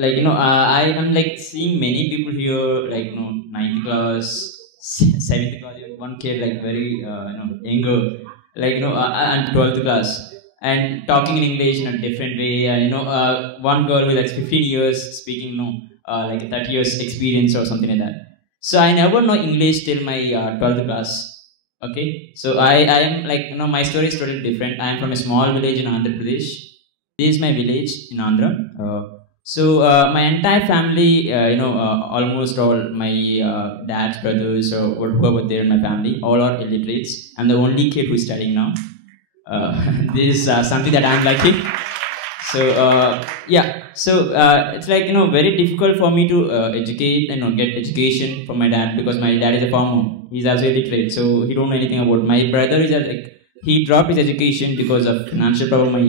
I am like seeing many people here, like, 9th class, 7th class, even one kid like very, younger, and 12th class, and talking in English in a different way. And, one girl with like 15 years speaking, like 30 years experience or something like that. So I never know English till my 12th class. Okay, so I am like, my story is totally different. I am from a small village in Andhra Pradesh. This is my village in Andhra. My entire family, almost all my dad's brothers or whoever there in my family, all are illiterates. I'm the only kid who's studying now. This is something that I'm lucky. It's like, very difficult for me to educate and, get education from my dad, because my dad is a farmer. He's also illiterate, so he don't know anything about. My brother is like, he dropped his education because of financial problem. My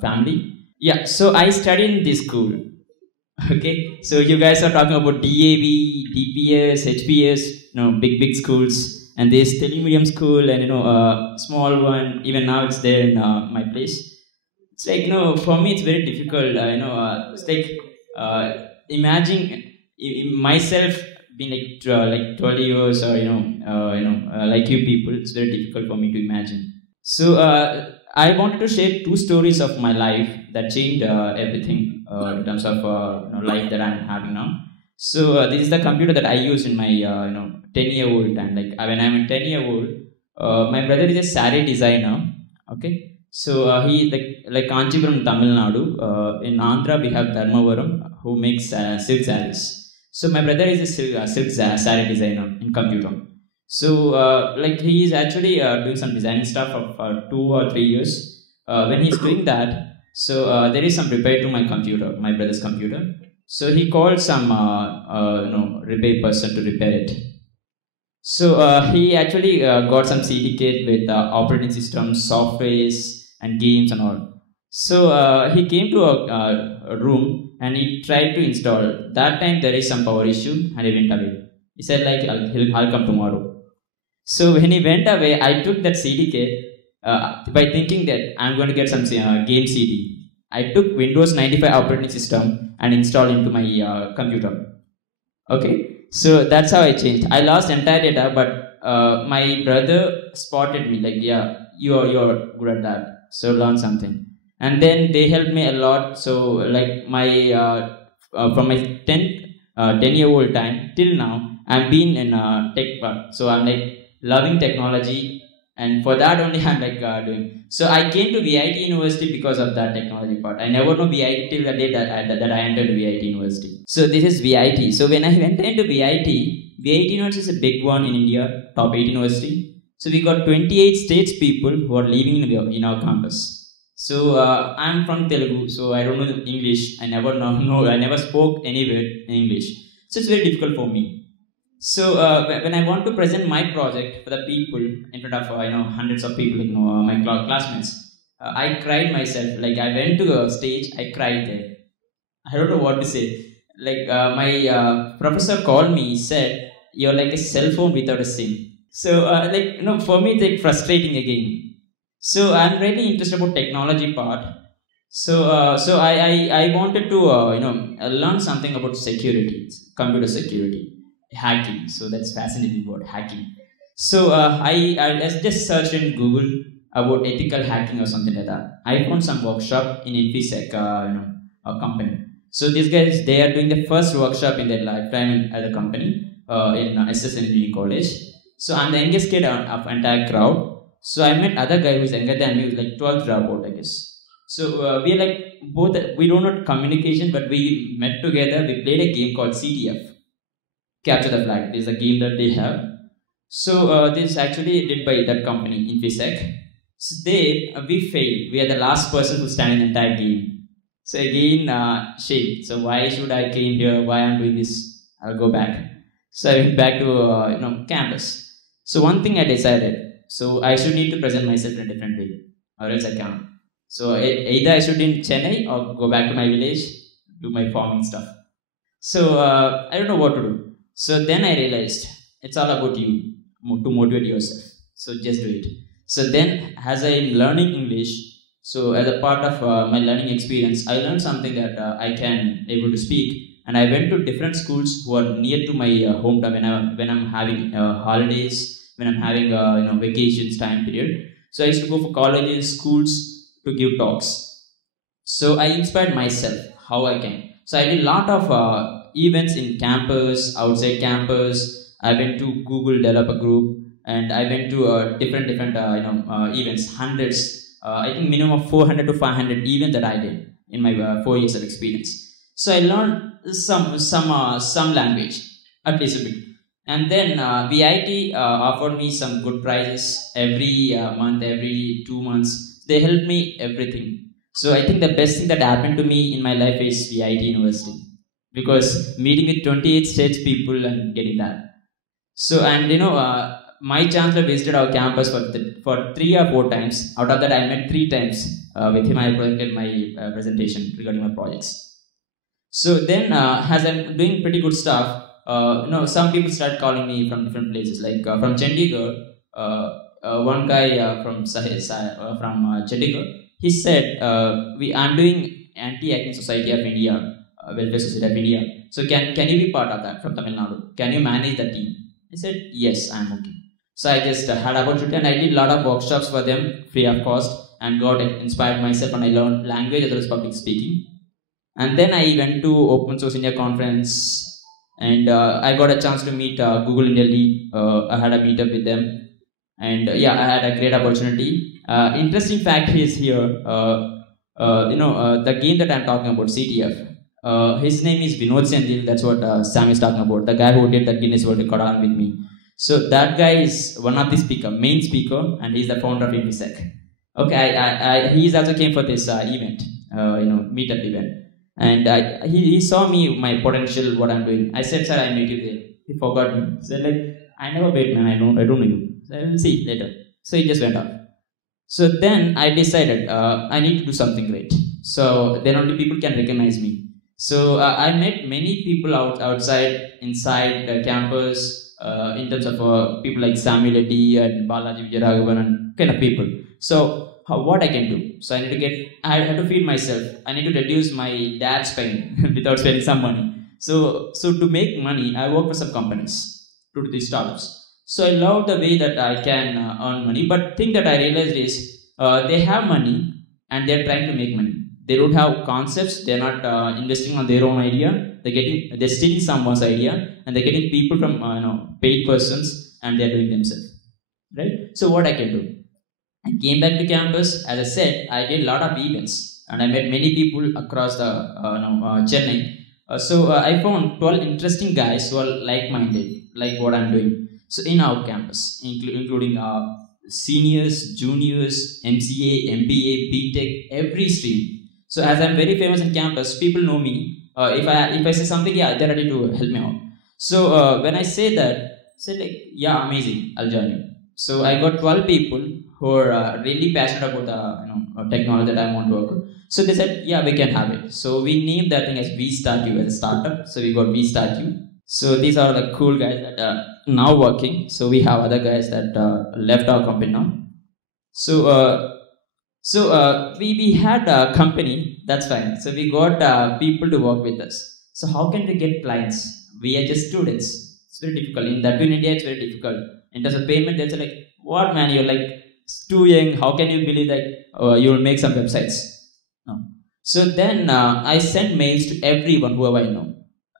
family. Yeah, so I studied in this school. Okay, so you guys are talking about DAV, DPS, HPS, big schools, and this Telugu medium school, and small one. Even now it's there in my place. It's like, for me it's very difficult. It's like, imagine myself being like 12 years, or like you people. It's very difficult for me to imagine. So I wanted to share two stories of my life that changed everything in terms of life that I'm having now. So this is the computer that I use in my 10-year-old time. Like when I'm 10-year-old, my brother is a saree designer. Okay, so he like Kanchipuram, Tamil Nadu. In Andhra we have Dharmavaram, who makes silk sarees. So my brother is a silk saree designer in computer. So, like he is actually doing some designing stuff for 2 or 3 years. When he's doing that, so there is some repair to my computer, my brother's computer. So he called some repair person to repair it. So he actually got some CD kit with operating systems, softwares, and games and all. So he came to a room and he tried to install. That time there is some power issue and he went away. He said like, I'll come tomorrow. So when he went away, I took that CD kit by thinking that I'm going to get some game CD. I took Windows 95 operating system and installed into my computer. Okay, so that's how I changed. I lost entire data, but my brother spotted me like, yeah, you're good at that. So learn something, and then they helped me a lot. So like my from my 10-year-old time till now, I've been in tech part. So I'm like loving technology, and for that only I'm like doing. So I came to VIT University because of that technology part. I never know VIT till the day that I entered VIT University. So this is VIT. So when I went into VIT University is a big one in India, top 8 university. So we got 28 states people who are living in our campus. So I'm from Telugu, so I don't know English. I never know I never spoke anywhere in English. So it's very difficult for me. So when I want to present my project for the people in front of hundreds of people, my classmates, I cried myself. Like I went to a stage, I cried there. I don't know what to say. Like my professor called me, he said, "You're like a cell phone without a SIM." So for me it's like frustrating again. So I'm really interested about technology part. So I wanted to learn something about security, computer security, hacking. So that's fascinating word, hacking. So I just searched in Google about ethical hacking or something like that. I found some workshop in InfoSec, a company. So these guys, they are doing the first workshop in their lifetime at the company in SS Engineering College. So I'm the youngest kid of entire crowd. So I met other guy who's younger than me, who's like 12th dropout, I guess. So we are like both. We don't know communication, but we met together. We played a game called CTF, Capture the Flag. This is a game that they have. So this is actually did by that company, InfoSec. So there we failed. We are the last person who stand in the entire game. So again, shame. So why should I came here? Why I'm doing this? I'll go back. So I went back to campus. So one thing I decided. So I should need to present myself in a different way, or else I can't. So either I should in Chennai or go back to my village, do my farming stuff. So I don't know what to do. So then I realized it's all about you to motivate yourself. So just do it. So then, as I'm learning English, So as a part of my learning experience, I learned something that I can able to speak. And I went to different schools who are near to my hometown when I'm having holidays, when I'm having vacations time period. So I used to go for colleges, schools to give talks. So I inspired myself how I can. So I did a lot of events in campus, outside campus. I went to Google Developer Group, and I went to different events, hundreds. I think minimum of 400 to 500 events that I did in my 4 years of experience. So I learned some language, at least a bit. And then VIT offered me some good prizes every month, every 2 months. They helped me everything. So I think the best thing that happened to me in my life is VIT University, because meeting with 28 states people and getting that. So and my chancellor visited our campus for 3 or 4 times. Out of that, I met 3 times with him. I projected my presentation regarding my projects. So then, as I'm doing pretty good stuff, some people start calling me from different places, like from Chandigarh. One guy from Chandigarh, he said, I'm doing Anti-Hacking Society of India, Welfare Society of India. So can you be part of that from Tamil Nadu? Can you manage the team? I said, yes, I'm okay. So I just had opportunity, and I did a lot of workshops for them free of cost, and got inspired myself, and I learned language as well as public speaking. And then I went to Open Source India conference, and I got a chance to meet Google India lead. I had a meetup with them, and I had a great opportunity. Interesting fact is here, the game that I'm talking about, CTF. His name is Vinod Sendil. That's what Sam is talking about. The guy who did the Guinness World Record along with me. So that guy is one of the main speaker, and he's the founder of InfoSec. Okay, he also came for this event, meetup event. And he saw me, my potential, what I'm doing. I said, sir, I met you there. He forgot me. He said, like, I never met, man. I don't know you. So I will see later. So he just went off. So then I decided I need to do something great. So then only people can recognize me. So I met many people outside, inside the campus, in terms of people like Samuel Eddy and Balaji Vijayaraghavan and kind of people. So what I can do? So I had to feed myself. I need to reduce my dad's pain without spending some money. So to make money, I work for some companies to do these startups. So I love the way that I can earn money. But thing that I realized is they have money and they're trying to make money. They don't have concepts. They're not investing on their own idea. They're stealing someone's idea, and they're getting people from paid persons, and they're doing themselves. Right? So what I can do? I came back to campus. As I said, I did a lot of events, and I met many people across the Chennai. So I found 12 interesting guys who are like-minded, like what I'm doing. So in our campus, including seniors, juniors, MCA, MBA, BTech, every stream. So as I'm very famous in campus, people know me. If I say something, they're ready to help me out. So when I say that, say like, yeah, amazing, I'll join you. So I got 12 people who are really passionate about the technology that I want to work with. So they said, yeah, we can have it. So we named that thing as VstartU as a startup. So we got VstartU. So these are the cool guys that are now working. So we have other guys that left our company now. So we had a company, that's fine. So we got people to work with us. So how can we get clients? We are just students. It's very difficult. In India, it's very difficult. In terms of payment, they're like, what man, you're like too young. How can you believe that you'll make some websites? No. So then I sent mails to everyone, whoever I know,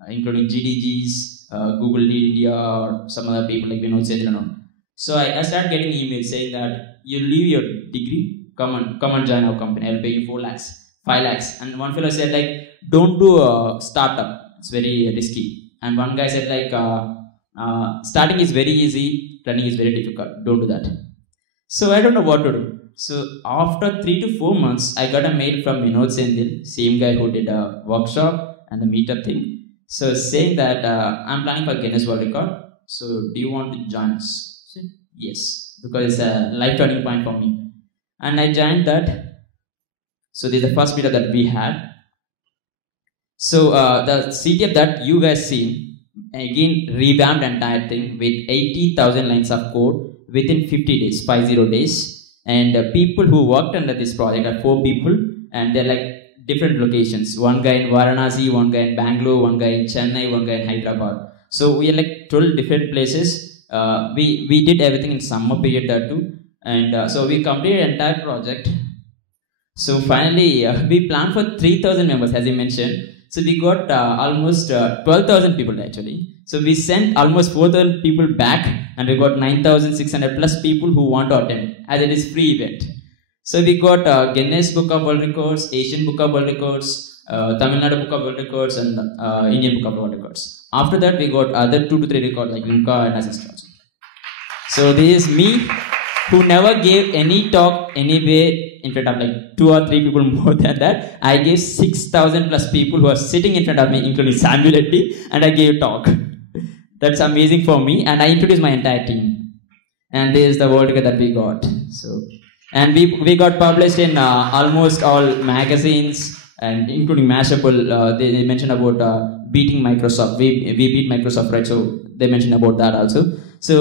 including GDGs, Google Lead India, or some other people like Vinod Sendil. So I started getting emails saying that you leave your degree, come and join our company. I'll pay you 4 lakhs, 5 lakhs. And one fellow said like, don't do a startup. It's very risky. And one guy said like, starting is very easy, running is very difficult. Don't do that. So I don't know what to do. So after 3 to 4 months, I got a mail from Vinod Sendil, same guy who did a workshop and the meetup thing. So saying that I'm planning for Guinness World Record. So do you want to join us? I said, yes, because it's a life turning point for me. And I joined that. So this is the first meetup that we had. So the CTF that you guys seen, again revamped entire thing with 80,000 lines of code within 50 days, 50 days. And people who worked under this project are 4 people, and they're like different locations. One guy in Varanasi, one guy in Bangalore, one guy in Chennai, one guy in Hyderabad. So we are like 12 different places. We did everything in summer period that too, and so we completed entire project. So finally, we planned for 3,000 members, as you mentioned. So we got almost 12,000 people actually. So we sent almost 4,000 people back, and we got 9,600 plus people who want to attend, as it is free event. So we got Guinness Book of World Records, Asian Book of World Records, Tamil Nadu Book of World Records, and Indian Book of World Records. After that, we got other 2 to 3 records like Limca and Assist also. So this is me, who never gave any talk anywhere in front of like 2 or 3 people more than that. I gave 6,000 plus people who are sitting in front of me, including Samuel Etty, and I gave talk. That's amazing for me, and I introduced my entire team. And this is the world record that we got. So, and we got published in almost all magazines, and including Mashable. They mentioned about beating Microsoft. We beat Microsoft, right? So they mentioned about that also. So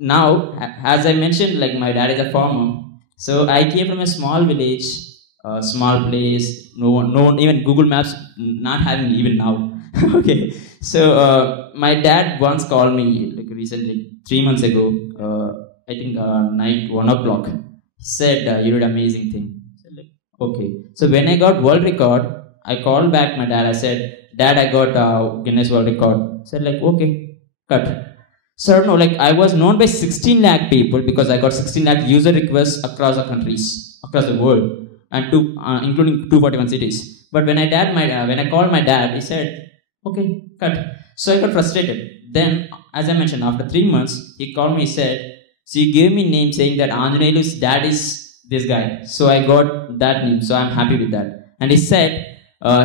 now, as I mentioned, like my dad is a farmer. So I came from a small village, a small place. No one, even Google Maps not having even now. Okay. So my dad once called me like recently, 3 months ago. I think night 1 o'clock. He said, "You did amazing thing." I said, like, okay. So when I got world record, I called back my dad. I said, "Dad, I got Guinness World Record." He said like, "Okay, cut." So no, like I was known by 16 lakh people because I got 16 lakh user requests across the countries, across the world, and including 241 cities. But when I called my dad, he said, "Okay, cut." So I got frustrated. Then, as I mentioned, after 3 months, he called me. He said, "So you gave me name saying that Anjineyulu's dad is this guy." So I got that name. So I'm happy with that. And he said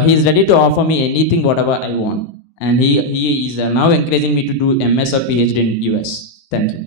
he is ready to offer me anything, whatever I want. And he is now encouraging me to do MS or PhD in US. Thank you.